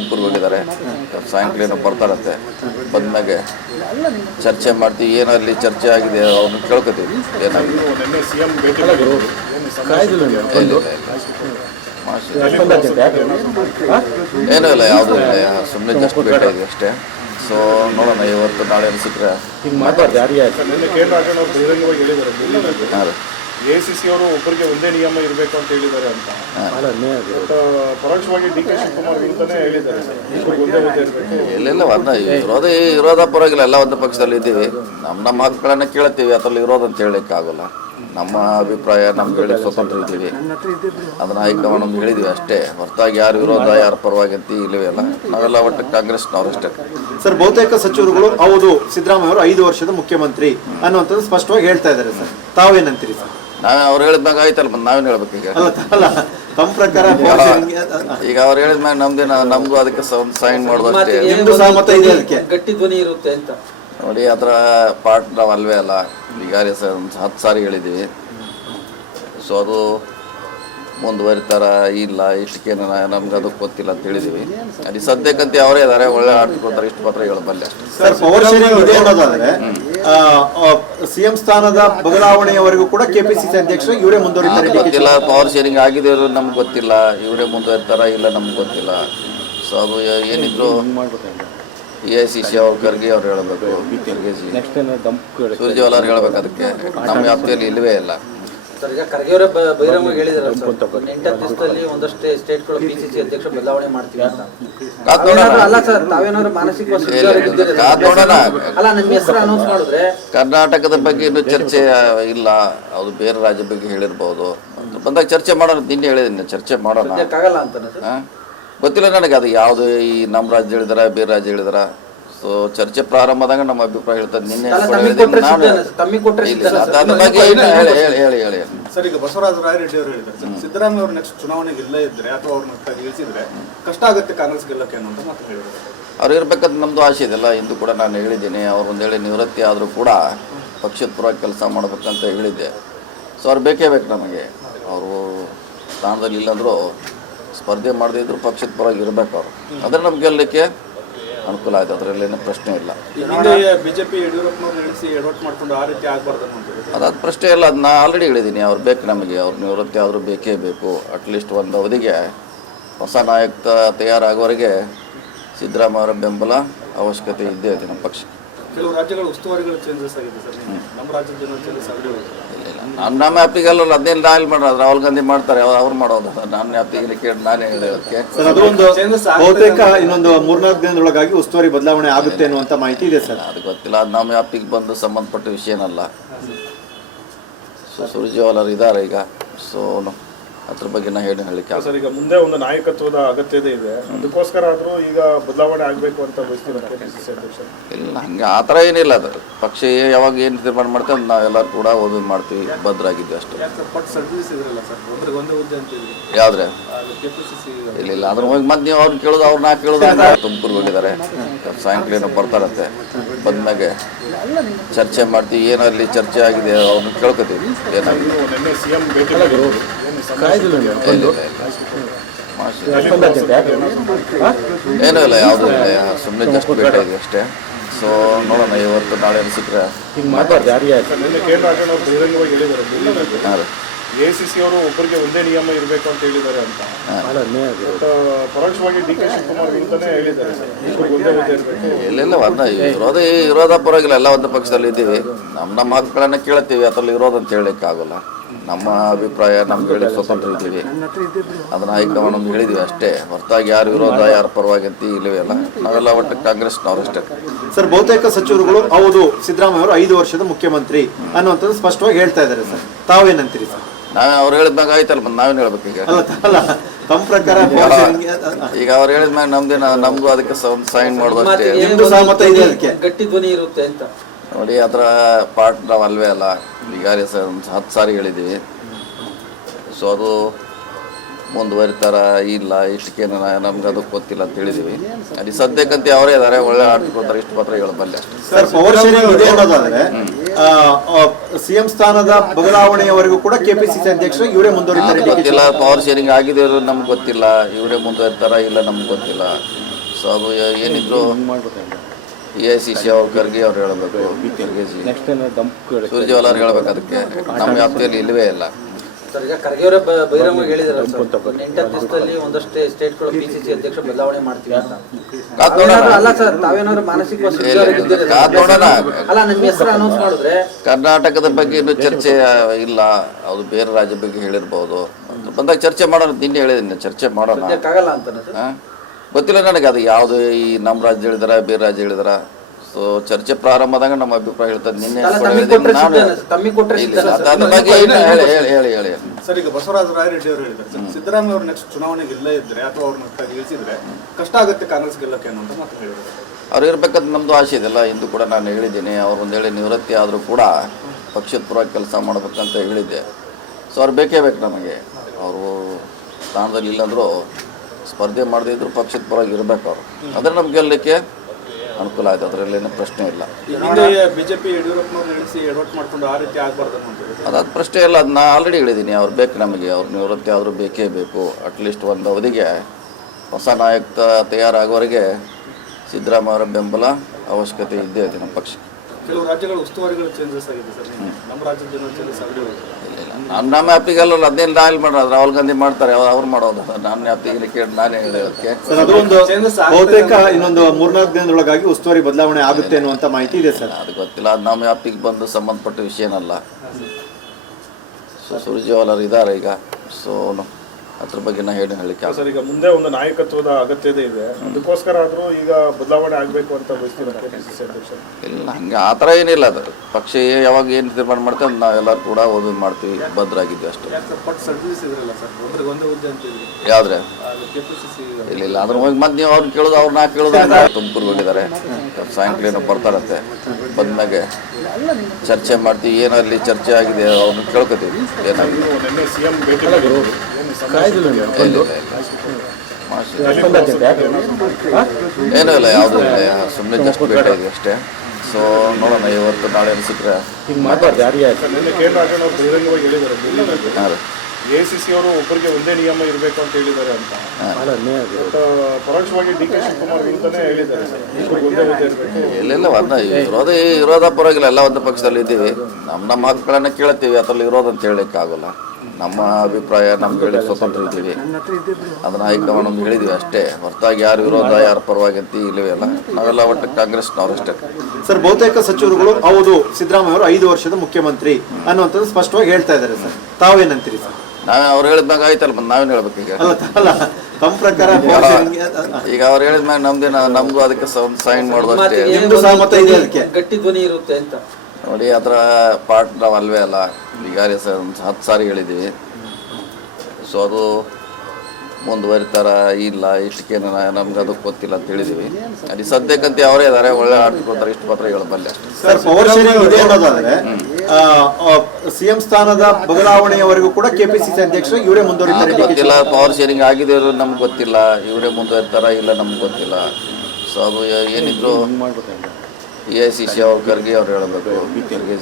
ತುಮಕೂರಿಗೆ ಹೋಗಿದ್ದಾರೆ. ಸಾಯಂಕಾಲ ಏನೋ ಬರ್ತಾರಂತೆ. ಬಂದ್ಮೇಲೆ ಚರ್ಚೆ ಮಾಡ್ತೀವಿ. ಏನಲ್ಲಿ ಚರ್ಚೆ ಆಗಿದೆ ಅವ್ರನ್ನ ಕೇಳ್ಕೊತೀವಿ. ಏನಾಗಿದೆ ಏನೂ ಇಲ್ಲ, ಯಾವುದೂ ಇಲ್ಲ, ಸುಮ್ಮನೆ ಜಸ್ಟ್ ಭೇಟಿ ಇದೆ ಅಷ್ಟೇ. ಸೊ ನೋಡೋಣ, ಇವತ್ತು ನಾಳೆ ಸಿಕ್ಕರೆ ಎಸಿಸಿ ಅವರು ಒಬ್ಬರಿಗೆ ಒಂದೇ ನಿಯಮ ಇರಬೇಕು ಅಂತ ಹೇಳಿದ್ದಾರೆ ಅಂತ ಪರೋಕ್ಷವಾಗಿ ಡಿ ಕೆ ಶಿವಕುಮಾರ್ ವಿರುದ್ಧನೇ ಹೇಳಿದ್ದಾರೆ. ಇಲ್ಲ ವಿರೋಧ ಪರವಾಗಿಲ್ಲ, ಎಲ್ಲ ಒಂದು ಪಕ್ಷದಲ್ಲಿ ಇದ್ದೀವಿ. ನಮ್ಮ ಹಕ್ಕುಗಳನ್ನ ಕೇಳ್ತೀವಿ, ಅದರಲ್ಲಿ ವಿರೋಧ ಅಂತ ಹೇಳಲಿಕ್ಕೆ ಆಗೋಲ್ಲ. ನಮ್ಮ ಅಭಿಪ್ರಾಯ ನಮ್ಗೆ ಹೇಳಿ ಸ್ವತಂತ್ರ ಇದ್ದೀವಿ, ಅದನ್ನ ಹೈಕಮಾಂಡ್ ನಮ್ಗೆ ಹೇಳಿದ್ವಿ ಅಷ್ಟೇ. ಹೊರತಾಗಿ ಯಾರು ವಿರೋಧ ಯಾರು ಪರವಾಗಿ ಅಂತ ಇಲ್ಲವೇ ಅಲ್ಲ. ನಾವೆಲ್ಲ ಒಟ್ಟು ಕಾಂಗ್ರೆಸ್ನವ್ರು ಅಷ್ಟೇ. ಸರ್, ಬಹುತೇಕ ಸಚಿವರುಗಳು ಹೌದು ಸಿದ್ದರಾಮಯ್ಯ ಅವರು 5 ವರ್ಷದ ಮುಖ್ಯಮಂತ್ರಿ ಅನ್ನುವಂಥದ್ದು ಸ್ಪಷ್ಟವಾಗಿ ಹೇಳ್ತಾ ಇದ್ದಾರೆ ಸರ್. ತಾವೇನಂತೀರಿ ಸರ್? ಅವ್ರು ಹೇಳಿದ್ಮ್ಯಾಗ ಆಯ್ತಲ್ಲ, ನಾವೇನು ಹೇಳ್ಬೇಕು ಈಗ? ತಮ್ಮ ಪ್ರಕಾರ ಈಗ ಅವ್ರು ಹೇಳಿದ್ಮ್ಯಾಗ ನಮ್ದು ಅದಕ್ಕೆ ಸೈನ್ ಮಾಡೋದು ಅಷ್ಟೇ. ಗಟ್ಟಿ ಧ್ವನಿ ಇರುತ್ತೆ ಅಂತ ನೋಡಿ. ಅದರ ಪಾರ್ಟ್ ನಾವು ಅಲ್ವೇ ಅಲ್ಲ. ಈಗಾಗಲೇ 10 ಸಾರಿ ಹೇಳಿದ್ದೀವಿ. ಸೊ ಅದು ಮುಂದುವರಿತಾರ ಇಲ್ಲ ಇಷ್ಟಕ್ಕೆ ನಮ್ಗೆ ಅದಕ್ಕೆ ಗೊತ್ತಿಲ್ಲ ಅಂತ ಹೇಳಿದ್ದೀವಿ. ಅಲ್ಲಿ ಸದ್ಯಕ್ಕಂತೆ ಅವರೇ ಇದ್ದಾರೆ, ಒಳ್ಳೆ ಆಡ್ಕೊತಾರೆ. ಇಷ್ಟು ಮಾತ್ರ ಹೇಳಬಲ್ಲೆ ಅಷ್ಟೇ. ಸರ್, ಪವರ್ ಶೇರಿಂಗ್ ಇದೆ ಅನ್ನೋದಾದ್ರೆ ಸಿಎಂ ಸ್ಥಾನದ ಬದಲಾವಣೆಯವರೆಗೂ ಕೂಡ ಕೆಪಿಸಿಸಿ ಅಧ್ಯಕ್ಷರು ಇವರೇ ಮುಂದುವರಿತಾರೆ. ಗೊತ್ತಿಲ್ಲ, ಪವರ್ ಶೇರಿಂಗ್ ಆಗಿದೆ ನಮ್ಗೆ ಗೊತ್ತಿಲ್ಲ. ಇವರೇ ಮುಂದುವರಿತಾರ ಇಲ್ಲ ನಮ್ಗೆ ಗೊತ್ತಿಲ್ಲ. ಸೊ ಅದು ಏನಿದ್ರು AICC ಅವ್ರ ಖರ್ಗೆ ಅವ್ರು ಹೇಳಬೇಕು, ಸುರ್ಜೇವಾಲ ಅವ್ರು ಹೇಳ್ಬೇಕು. ಅದಕ್ಕೆ ನಮ್ಮ ವ್ಯಾಪ್ತಿಯಲ್ಲಿ ಇಲ್ಲವೇ ಇಲ್ಲ. ಸರ್, ಈಗ ಖರ್ಗೆ ಅವರೇ ಬಹಿರಂಗವಾಗಿ ಹೇಳಿದಾರೆ ಸರ್, 8 ದಿವಸದಲ್ಲಿ ಒಂದಷ್ಟು ಸ್ಟೇಟ್ಗಳು PCC ಅಧ್ಯಕ್ಷ ಬದಲಾವಣೆ ಮಾಡ್ತೀವಿ ಅಂತ. ಅಲ್ಲ ಸರ್, ತಾವೇನಾದ್ರು ಮಾನಸಿಕ ಅಲ್ಲ ನಿಮ್ಮ ಹೆಸರು ಅನೌನ್ಸ್ ಮಾಡಿದ್ರೆ ಕರ್ನಾಟಕದ ಬಗ್ಗೆ ಇನ್ನೂ ಚರ್ಚೆ ಇಲ್ಲ. ಅದು ಬೇರೆ ರಾಜ್ಯ ಬಗ್ಗೆ ಹೇಳಿರ್ಬೋದು. ಬಂದಾಗ ಚರ್ಚೆ ಮಾಡೋಣ. ನಿನ್ನೆ ಹೇಳಿದ್ದೀನಿ, ಚರ್ಚೆ ಮಾಡೋಣ. ಆಗಲ್ಲ ಅಂತ ಗೊತ್ತಿಲ್ಲ ನನಗೆ ಅದು ಯಾವುದು. ಈ ನಮ್ಮ ರಾಜ್ಯ ಹೇಳಿದಾರ, ಬೇರೆ ರಾಜ್ಯ ಹೇಳಿದಾರ. ಸೊ ಚರ್ಚೆ ಪ್ರಾರಂಭದಾಗ ನಮ್ಮ ಅಭಿಪ್ರಾಯ ಹೇಳ್ತಾರೆ. ನಿನ್ನೆ ಹೇಳಿ ಸರ್, ಈಗ ಬಸವರಾಜ ರಾಯರೆಡ್ಡಿ ಅವರು ಹೇಳಿದ್ದಾರೆ ಸಿದ್ದರಾಮಯ್ಯ ಅವರು ನೆಕ್ಸ್ಟ್ ಚುನಾವಣೆಗೆ ಇಲ್ಲೇ ಇದ್ರೆ ಅಥವಾ ಅವ್ರನ್ನ ಇಳಿಸಿದ್ರೆ ಕಷ್ಟ ಆಗುತ್ತೆ ಕಾಂಗ್ರೆಸ್ ಗೆಲ್ಲಕ್ಕೆ ಅನ್ನೋ ಮಾತು ಹೇಳಿದ್ದಾರೆ. ಅವ್ರು ಇರ್ಬೇಕಂತ ನಮ್ಮದು ಆಸೆ ಇದೆಲ್ಲ. ಇಂದು ಕೂಡ ನಾನು ಹೇಳಿದ್ದೀನಿ, ಅವ್ರು ಒಂದು ಹೇಳಿ ನಿವೃತ್ತಿ ಆದರೂ ಕೂಡ ಪಕ್ಷದ ಪರವಾಗಿ ಕೆಲಸ ಮಾಡಬೇಕಂತ ಹೇಳಿದ್ದೆ. ಸೊ ಅವ್ರು ಬೇಕೇ ಬೇಕು ನಮಗೆ. ಅವರು ಸ್ಥಾನದಲ್ಲಿ ಇಲ್ಲಾಂದರೂ ಸ್ಪರ್ಧೆ ಮಾಡದೇ ಇದ್ರು ಪಕ್ಷದ ಪರವಾಗಿ ಇರಬೇಕು ಅವರು. ಆದರೆ ನಮ್ಗೆ ಗೆಲ್ಲಲಿಕ್ಕೆ ಅನುಕೂಲ ಆಯ್ತು, ಅದರಲ್ಲಿ ಏನೂ ಪ್ರಶ್ನೆ ಇಲ್ಲ. ಬಿಜೆಪಿ ಯಡಿಯೂರಪ್ಪನವ್ರನ್ನ ಇಳಿಸಿ ಎಡವಟ್ಟು ಮಾಡ್ಕೊಂಡು ಆ ರೀತಿ ಆಗಬಾರ್ದು ಅದಾದ ಪ್ರಶ್ನೆ ಇಲ್ಲ. ಅದು ನಾ ಆಲ್ರೆಡಿ ಹೇಳಿದ್ದೀನಿ, ಅವ್ರು ಬೇಕು ನಮಗೆ. ಅವ್ರ ನಿವೃತ್ತಿ ಆದರೂ ಬೇಕೇ ಬೇಕು. ಅಟ್ಲೀಸ್ಟ್ ಒಂದು ಅವಧಿಗೆ ಹೊಸ ನಾಯಕ ತಯಾರಾಗುವವರೆಗೆ ಸಿದ್ದರಾಮಯ್ಯ ಅವರ ಬೆಂಬಲ ಅವಶ್ಯಕತೆ ಇದ್ದೇ ಇದೆ ನಮ್ಮ ಪಕ್ಷ. ಕೆಲವು ರಾಜ್ಯಗಳ ಉಸ್ತುವಾರಿಗಳು ಚೇಂಜಸ್ ಆಗಿದೆ ಸರ್, ನಮ್ಮ ರಾಜ್ಯದ ಚೇಂಜಸ್ ಆಗಿದೆ. ನಮ್ಮ ವ್ಯಾಪ್ತಿಗೆಲ್ಲ 15 ನಾಲ್ ಮಾಡೋದು, ರಾಹುಲ್ ಗಾಂಧಿ ಮಾಡ್ತಾರೆ, ಅವ್ರು ಮಾಡೋದು. ನನ್ನ ವ್ಯಾಪ್ತಿಗೆ ಕೇಳಿ ನಾನೇ ಹೇಳೋದಕ್ಕೆ ಬಹುತೇಕ ಇನ್ನೊಂದು 3-4 ದಿನದೊಳಗಾಗಿ ಉಸ್ತುವಾರಿ ಬದಲಾವಣೆ ಆಗುತ್ತೆ ಅನ್ನುವಂಥ ಮಾಹಿತಿ ಇದೆ ಸರ್. ಅದು ಗೊತ್ತಿಲ್ಲ, ಅದು ನಮ್ಮ ವ್ಯಾಪ್ತಿಗೆ ಬಂದು ಸಂಬಂಧಪಟ್ಟ ವಿಷಯನಲ್ಲ. ಸೊ ಸುರ್ಜೇವಾಲ ಇದ್ದಾರೆ ಈಗ. ಸೊ ಅದ್ರ ಬಗ್ಗೆ ನಾ ಹೇಳಲಿಕ್ಕೆ ಸರ್, ಈಗ ಮುಂದೆ ಒಂದು ನಾಯಕತ್ವದ ಅಗತ್ಯತೆ ಇದೆ, ಅದಕ್ಕೋಸ್ಕರ ಆದರೂ ಈಗ ಬದಲಾವಣೆ ಆಗಬೇಕು ಅಂತ ಬಯಸ್ತಿದ್ದಾರೆ ಕೆಪಿಸಿಸಿ ಅಧ್ಯಕ್ಷರು. ಇಲ್ಲ, ಹಂಗೆ ಆ ಥರ ಏನಿಲ್ಲ. ಅದು ಪಕ್ಷ ಯಾವಾಗ ಏನು ತೀರ್ಮಾನ ಮಾಡ್ತೇವೆ ನಾವೆಲ್ಲರೂ ಕೂಡ ಓದು ಮಾಡ್ತೀವಿ, ಭದ್ರಾಗಿದ್ವಿ ಅಷ್ಟೇ. ಯಾವ್ದ್ರೆ ಇಲ್ಲ ಅದ್ರ ಹೋಗಿ ಮತ್ತೆ ನೀವು ಅವ್ರನ್ನ ಕೇಳೋದು, ಅವ್ರು ನಾ ಕೇಳೋದು. ತುಮಕೂರಿಗೆ ಹೋಗಿದ್ದಾರೆ. ಸಾಯಂಕಾಲ ಏನೋ ಬರ್ತಾರಂತೆ. ಬಂದ್ಮೇಲೆ ಚರ್ಚೆ ಮಾಡ್ತೀವಿ. ಏನಲ್ಲಿ ಚರ್ಚೆ ಆಗಿದೆ ಅವ್ರನ್ನ ಕೇಳ್ಕೊತೀವಿ. ಏನಾಗಿದೆ ಏನೂ ಇಲ್ಲ, ಯಾವುದೂ ಇಲ್ಲ, ಸುಮ್ಮನೆ ಜಸ್ಟ್ ಭೇಟಿ ಇದೆ ಅಷ್ಟೇ. ಸೊ ನೋಡೋಣ, ಇವತ್ತು ನಾಳೆ ಸಿಕ್ಕರೆ ಎಸಿಸಿ ಅವರು ಒಬ್ಬರಿಗೆ ಒಂದೇ ನಿಯಮ ಇರಬೇಕು ಅಂತ ಹೇಳಿದ್ದಾರೆ ಅಂತ ಪರೋಕ್ಷವಾಗಿ ಡಿ ಕೆ ಶಿವಕುಮಾರ್ ವಿರುದ್ಧನೇ ಹೇಳಿದ್ದಾರೆ. ವಿರೋಧ ಪರವಾಗಿಲ್ಲ, ಎಲ್ಲ ಒಂದು ಪಕ್ಷದಲ್ಲಿ ಇದ್ದೀವಿ. ನಮ್ಮ ಹಕ್ಕುಗಳನ್ನ ಕೇಳ್ತೀವಿ, ಅದರಲ್ಲಿ ವಿರೋಧ ಅಂತ ಹೇಳಲಿಕ್ಕೆ ಆಗೋಲ್ಲ. ನಮ್ಮ ಅಭಿಪ್ರಾಯ ನಮ್ಗೆ ಹೇಳಿ ಸ್ವತಂತ್ರ ಇದ್ದೀವಿ, ಅದನ್ನ ಹೈಕಮಾಂಡ್ ನಮ್ಗೆ ಹೇಳಿದ್ವಿ ಅಷ್ಟೇ. ಹೊರತಾಗಿ ಯಾರು ವಿರೋಧ ಯಾರು ಪರವಾಗಿ ಅಂತ ಇಲ್ಲವೇ ಅಲ್ಲ. ನಾವೆಲ್ಲ ಒಟ್ಟು ಕಾಂಗ್ರೆಸ್ನವ್ರು ಅಷ್ಟೇ. ಸರ್, ಬಹುತೇಕ ಸಚಿವರುಗಳು ಹೌದು ಸಿದ್ದರಾಮಯ್ಯ ಅವರು 5 ವರ್ಷದ ಮುಖ್ಯಮಂತ್ರಿ ಅನ್ನುವಂಥದ್ದು ಸ್ಪಷ್ಟವಾಗಿ ಹೇಳ್ತಾ ಇದ್ದಾರೆ ಸರ್. ತಾವೇನಂತೀರಿ ಸರ್? ಅವ್ರು ಹೇಳಿದ್ಮ್ಯಾಗ ಆಯ್ತಲ್ಲ, ನಾವೇನು ಹೇಳ್ಬೇಕು ಈಗ? ತಮ್ಮ ಪ್ರಕಾರ ಈಗ ಅವ್ರು ಹೇಳಿದ್ಮ್ಯಾಗ ನಮ್ದು ಅದಕ್ಕೆ ಸೈನ್ ಮಾಡೋದು ಅಷ್ಟೇ. ಗಟ್ಟಿ ಧ್ವನಿ ಇರುತ್ತೆ ಅಂತ ನೋಡಿ. ಅದರ ಪಾರ್ಟ್ ನಾವು ಅಲ್ವೇ ಅಲ್ಲ. ಈಗಾಗಲೇ 10 ಸಾರಿ ಹೇಳಿದ್ದೀವಿ. ಸೊ ಅದು ಮುಂದುವರಿತಾರ ಇಲ್ಲ ಇಷ್ಟಕ್ಕೆ ನಮ್ಗೆ ಅದಕ್ಕೆ ಗೊತ್ತಿಲ್ಲ ಅಂತ ಹೇಳಿದ್ದೀವಿ. ಅಲ್ಲಿ ಸದ್ಯಕ್ಕಂತೆ ಅವರೇ ಇದ್ದಾರೆ, ಒಳ್ಳೆ ಆಡ್ಕೊತಾರೆ. ಇಷ್ಟು ಮಾತ್ರ ಹೇಳಬಲ್ಲೆ ಅಷ್ಟೇ. ಸರ್, ಪವರ್ ಶೇರಿಂಗ್ ಇದೆ ಅನ್ನೋದಾದ್ರೆ ಸಿಎಂ ಸ್ಥಾನದ ಬದಲಾವಣೆಯವರೆಗೂ ಕೂಡ ಕೆಪಿಸಿಸಿ ಅಧ್ಯಕ್ಷರು ಇವರೇ ಮುಂದುವರಿತಾರೆ. ಗೊತ್ತಿಲ್ಲ, ಪವರ್ ಶೇರಿಂಗ್ ಆಗಿದೆ ನಮ್ಗೆ ಗೊತ್ತಿಲ್ಲ. ಇವರೇ ಮುಂದುವರಿತಾರ ಇಲ್ಲ ನಮ್ಗೆ ಗೊತ್ತಿಲ್ಲ. ಸೊ ಅದು ಏನಿದ್ರು AICC ಅವ್ರು ಖರ್ಗೆ ಅವ್ರು ಹೇಳಬೇಕು, ಸುರ್ಜೇವಾಲ ಅವ್ರು ಹೇಳ್ಬೇಕು. ಅದಕ್ಕೆ ನಮ್ಮ ವ್ಯಾಪ್ತಿಯಲ್ಲಿ ಇಲ್ಲವೇ ಇಲ್ಲ. ಸರ್ ಈಗ ಖರ್ಗೆ ಅವರೇ ಬಹಿರಂಗ ಹೇಳಿದಾರೆ ಸರ್, 8 ದಿವಸದಲ್ಲಿ ಒಂದಷ್ಟು ಸ್ಟೇಟ್ಗಳು PCC ಅಧ್ಯಕ್ಷ ಬದಲಾವಣೆ ಮಾಡ್ತೀವಿ ಅಂತ. ಕಾದ್ ನೋಡೋಣ. ಅಲ್ಲ ಸರ್, ತಾವೇನಾದ್ರು ಮಾನಸಿಕ ಕಾದ್ ನೋಡೋಣ. ಅಲ್ಲ ನಿಮ್ಮ ಹೆಸರು ಅನೌನ್ಸ್ ಮಾಡಿದ್ರೆ ಕರ್ನಾಟಕದ ಬಗ್ಗೆ ಇನ್ನೂ ಚರ್ಚೆ ಇಲ್ಲ. ಅದು ಬೇರೆ ರಾಜ್ಯ ಬಗ್ಗೆ ಹೇಳಿರ್ಬೋದು. ಬಂದಾಗ ಚರ್ಚೆ ಮಾಡೋಣ. ನಿನ್ನೆ ಹೇಳಿದ್ದೀನಿ, ಚರ್ಚೆ ಮಾಡೋಣ. ಆಗಲ್ಲ ಅಂತಾನೆ ಸರ್. ಗೊತ್ತಿಲ್ಲ ನನಗೆ ಅದು ಯಾವುದು ಈ ನಮ್ಮ ರಾಜ್ಯ ಹೇಳಿದಾರ ಬೇರೆ ರಾಜ್ಯ ಹೇಳಿದಾರ. ಸೊ ಚರ್ಚೆ ಪ್ರಾರಂಭದಾಗ ನಮ್ಮ ಅಭಿಪ್ರಾಯ ಹೇಳ್ತದೆ. ನಿನ್ನೆ ತಮ್ಮಿಗೆ ಕೊಟ್ಟರೆ ಅದ್ರ ಬಗ್ಗೆ ಹೇಳಿ. ಸರ್, ಈಗ ಬಸವರಾಜ ರಾಯರೆಡ್ಡಿ ಅವರು ಹೇಳಿದ್ದಾರೆ ಸರ್, ಸಿದ್ದರಾಮಯ್ಯ ಅವರು ನೆಕ್ಸ್ಟ್ ಚುನಾವಣೆಗೆ ಇಲ್ಲೇ ಇದ್ರೆ ಅಥವಾ ಅವ್ರನ್ನ ಇಳಿಸಿದ್ರೆ ಕಷ್ಟ ಆಗುತ್ತೆ ಕಾಂಗ್ರೆಸ್ ಗೆಲ್ಲಕ್ಕೆ ಅನ್ನೋಂತ ಮಾತು ಹೇಳಿದ್ದಾರೆ. ಅವ್ರು ಇರ್ಬೇಕಂತ ನಮ್ಮದು ಆಸೆ ಇದೆಲ್ಲ. ಇಂದು ಕೂಡ ನಾನು ಹೇಳಿದ್ದೀನಿ. ಅವ್ರು ಒಂದೇಳಿ ನಿವೃತ್ತಿ ಆದರೂ ಕೂಡ ಪಕ್ಷದ ಪರವಾಗಿ ಕೆಲಸ ಮಾಡ್ಬೇಕಂತ ಹೇಳಿದ್ದೆ. ಸೊ ಅವ್ರು ಬೇಕೇ ಬೇಕು ನಮಗೆ. ಅವರು ಸ್ಥಾನದಲ್ಲಿ ಇಲ್ಲಾಂದರೂ ಸ್ಪರ್ಧೆ ಮಾಡದೇ ಇದ್ರು ಪಕ್ಷದ ಪರವಾಗಿ ಇರಬೇಕು ಅವರು. ಆದರೆ ನಮ್ಗೆ ಗೆಲ್ಲಲಿಕ್ಕೆ ಅನುಕೂಲ ಆಯ್ತು. ಅದರಲ್ಲೇನು ಪ್ರಶ್ನೆ ಇಲ್ಲ. ಹಿಂದೆ ಬಿಜೆಪಿ ಯಡಿಯೂರಪ್ಪನವ್ರನ್ನ ಇಳಿಸಿ ಎಡವಟ್ಟು ಮಾಡ್ಕೊಂಡು ಆ ರೀತಿ ಆಗಬಾರ್ದು ಅಂತ ಅದಾದ ಪ್ರಶ್ನೆ ಇಲ್ಲ. ಅದು ನಾ ಆಲ್ರೆಡಿ ಹೇಳಿದ್ದೀನಿ. ಅವ್ರು ಬೇಕು ನಮಗೆ. ಅವ್ರ ನಿವೃತ್ತಿ ಆದರೂ ಬೇಕೇ ಬೇಕು. ಅಟ್ಲೀಸ್ಟ್ ಒಂದು ಅವಧಿಗೆ ಹೊಸ ನಾಯಕ ತಯಾರಾಗುವವರೆಗೆ ಸಿದ್ದರಾಮಯ್ಯ ಅವರ ಬೆಂಬಲ ಅವಶ್ಯಕತೆ ಇದ್ದೇ ಇದೆ ನಮ್ಮ ಪಕ್ಷ. ಕೆಲವು ರಾಜ್ಯಗಳ ಉಸ್ತುವಾರಿಗಳು ಚೇಂಜಸ್ ಆಗಿದೆ ಸರ್, ನಮ್ಮ ರಾಜ್ಯದ ಜನ ಚೇಂಜಸ್ ಆಗಿದೆ. ನಮ್ಮ ವ್ಯಾಪ್ತಿಗೆಲ್ಲ ಅದನ್ನೇನು ನಾಳೆ ಮಾಡೋದು. ರಾಹುಲ್ ಗಾಂಧಿ ಮಾಡ್ತಾರೆ, ಅವ್ರು ಮಾಡೋದು. ನನ್ನ ವ್ಯಾಪ್ತಿಗೆ ಕೇಳಿ ನಾನೇ ಹೇಳೋದಕ್ಕೆ. ಅದು ಒಂದು ಬಹುತೇಕ ಇನ್ನೊಂದು 3-4 ದಿನದೊಳಗಾಗಿ ಉಸ್ತುವಾರಿ ಬದಲಾವಣೆ ಆಗುತ್ತೆ ಅನ್ನುವಂತ ಮಾಹಿತಿ ಇದೆ ಸರ್. ಅದು ಗೊತ್ತಿಲ್ಲ. ಅದು ನಮ್ಮ ವ್ಯಾಪ್ತಿಗೆ ಬಂದು ಸಂಬಂಧಪಟ್ಟ ವಿಷಯನಲ್ಲ. ಸೊ ಸುರ್ಜೇವಾಲರು ಇದ್ದಾರೆ ಈಗ. ಸೊ ಅದ್ರ ಬಗ್ಗೆ ನಾ ಹೇಳಲಿಕ್ಕೆ ಸರ್, ಈಗ ಮುಂದೆ ಒಂದು ನಾಯಕತ್ವದ ಅಗತ್ಯತೆ ಇದೆ. ಅದಕ್ಕೋಸ್ಕರ ಆದರೂ ಈಗ ಬದಲಾವಣೆ ಆಗಬೇಕು ಅಂತ ಬಯಸ್ತಿದ್ದಾರೆ KPCC ಅಧ್ಯಕ್ಷರು. ಇಲ್ಲ, ಹಂಗೆ ಆ ಥರ ಏನಿಲ್ಲ. ಅದು ಪಕ್ಷ ಯಾವಾಗ ಏನು ತೀರ್ಮಾನ ಮಾಡ್ತೇವೆ ಅಂತ ನಾವೆಲ್ಲರೂ ಕೂಡ ಓದಿ ಮಾಡ್ತೀವಿ. ಭದ್ರಾಗಿದ್ದೀವಿ ಅಷ್ಟೇ. ಪಟ್ಟು ಸರ್ವಿಸ್ ಇದ್ರಲ್ಲ ಸರ್, ಒಂದೇ ಹುದ್ದೆ ಅಂತಿದ್ರಿ ಯಾವುದ್ರೆ KPCC. ಇಲ್ಲ ಅದ್ರ ಹೋಗಿ ಮತ್ತೆ ನೀವು ಅವ್ರನ್ನ ಕೇಳೋದು, ಅವ್ರನ್ನ ಕೇಳೋದು. ತುಮಕೂರಿಗೆ ಹೋಗಿದ್ದಾರೆ. ಸಾಯಂಕಾಲ ಏನೋ ಬರ್ತಾರಂತೆ. ಬಂದ್ಮೇಲೆ ಚರ್ಚೆ ಮಾಡ್ತೀವಿ. ಏನಲ್ಲಿ ಚರ್ಚೆ ಆಗಿದೆ ಅವ್ರನ್ನ ಕೇಳ್ಕೊತೀವಿ. ಏನಾಗಿದೆ ನಿನ್ನೆ CM ಭೇಟಿ ಏನೂ ಇಲ್ಲ, ಯಾವುದೂ ಇಲ್ಲ. ಸುಮ್ಮನೆ ಜಸ್ಟ್ ಭೇಟಿ ಅಷ್ಟೇ. ಸೊ ನೋಡೋಣ, ಇವತ್ತು ನಾಳೆ ಸಿಕ್ಕರೆ. ನಿನ್ನೆ ಕೆ ರಾಜಣ್ಣ ಅವರು ಬಹಿರಂಗವಾಗಿ ಹೇಳಿದ್ದಾರೆ, ಹಾಂ AICC ಅವರು ಒಬ್ಬರಿಗೆ ಒಂದೇ ನಿಯಮ ಇರಬೇಕು ಅಂತ ಹೇಳಿದ್ದಾರೆ ಅಂತ. ಪರೋಕ್ಷವಾಗಿ DK ಶಿವಕುಮಾರ್ ಅಂತಾನೆ ಹೇಳಿದ್ದಾರೆ, ಒಂದೇ ಹುದ್ದೆ ಇರಬೇಕು. ಇಲ್ಲೆಲ್ಲ ಒಂದು ವಿರೋಧ ಪರವಾಗಿಲ್ಲ. ಎಲ್ಲ ಒಂದು ಪಕ್ಷದಲ್ಲಿ ಇದ್ದೀವಿ. ನಮ್ಮ ಹಕ್ಕುಗಳನ್ನ ಕೇಳ್ತೀವಿ. ಅದರಲ್ಲಿ ವಿರೋಧ ಅಂತ ಹೇಳಲಿಕ್ಕೆ ಆಗೋಲ್ಲ. ನಮ್ಮ ಅಭಿಪ್ರಾಯ ನಮ್ಗೆ ಹೇಳಿ ಸ್ವತಂತ್ರ ಇದ್ದೀವಿ. ಅದನ್ನ ಹೈಕಮಾಂಡ್ ಹೇಳಿದ್ವಿ ಅಷ್ಟೇ. ಹೊರತಾಗಿ ಯಾರು ವಿರೋಧ ಯಾರು ಪರವಾಗಿ ಅಂತ ಇಲ್ಲವೇ ಅಲ್ಲ. ನಾವೆಲ್ಲ ಒಟ್ಟು ಕಾಂಗ್ರೆಸ್ನವ್ರು ಅಷ್ಟೇ. ಸರ್, ಬಹುತೇಕ ಸಚಿವರುಗಳು ಹೌದು ಸಿದ್ದರಾಮಯ್ಯ ಅವರು 5 ವರ್ಷದ ಮುಖ್ಯಮಂತ್ರಿ ಅನ್ನುವಂಥದ್ದು ಸ್ಪಷ್ಟವಾಗಿ ಹೇಳ್ತಾ ಇದ್ದಾರೆ ಸರ್. ತಾವೇನಂತೀರಿ ಸರ್? ಅವ್ರು ಹೇಳಿದ್ಮ್ಯಾಗ ಆಯ್ತಲ್ಲ, ಮತ್ತೆ ನಾವೇನು ಹೇಳ್ಬೇಕು ಈಗ? ಅಲ್ಲ ತಮ್ಮ ಪ್ರಕಾರ ಈಗ ಅವ್ರು ಹೇಳಿದ್ಮ್ಯಾಗ ನಮ್ದು ಅದಕ್ಕೆ ಸೈನ್ ಮಾಡೋದು ಅಷ್ಟೇ. ನಿಮ್ದು ಸಹಮತ ಇದೆ ಅದಕ್ಕೆ? ಗಟ್ಟಿ ಧ್ವನಿ ಇರುತ್ತೆ ಅಂತ ನೋಡಿ. ಅದರ ಪಾರ್ಟ್ ನಾವು ಅಲ್ವೇ ಅಲ್ಲ. ಈಗಾಗಲೇ 10 ಸಾರಿ ಹೇಳಿದ್ದೀವಿ. ಸೊ ಅದು ಮುಂದುವರಿತಾರ ಇಲ್ಲ ಇಷ್ಟಕ್ಕೆ ನಮ್ಗೆ ಅದಕ್ಕೆ ಗೊತ್ತಿಲ್ಲ ಅಂತ ಹೇಳಿದ್ದೀವಿ. ಅಲ್ಲಿ ಸದ್ಯಕ್ಕಂತ ಅವರೇ ಇದ್ದಾರೆ, ಒಳ್ಳೆ ಆಡ್ಕೊತಾರೆ. ಇಷ್ಟು ಮಾತ್ರ ಹೇಳಬಲ್ಲೆ ಅಷ್ಟೇ. ಸರ್, ಪವರ್ ಶೇರಿಂಗ್ ಇದೆ ಅನ್ನೋದಾದ್ರೆ CM ಸ್ಥಾನದ ಬದಲಾವಣೆಯವರೆಗೂ ಕೂಡ KPCC ಅಧ್ಯಕ್ಷರು ಇವರೇ ಮುಂದುವರಿತಾರೆ. ಗೊತ್ತಿಲ್ಲ. ಪವರ್ ಶೇರಿಂಗ್ ಆಗಿದೆ ನಮ್ಗೆ ಗೊತ್ತಿಲ್ಲ. ಇವರೇ ಮುಂದುವರಿತಾರ ಇಲ್ಲ ನಮ್ಗೆ ಗೊತ್ತಿಲ್ಲ. ಸೊ ಅದು ಏನಿದ್ರು AICC ಅವ್ರು ಖರ್ಗೆ ಅವ್ರು ಹೇಳಬೇಕು.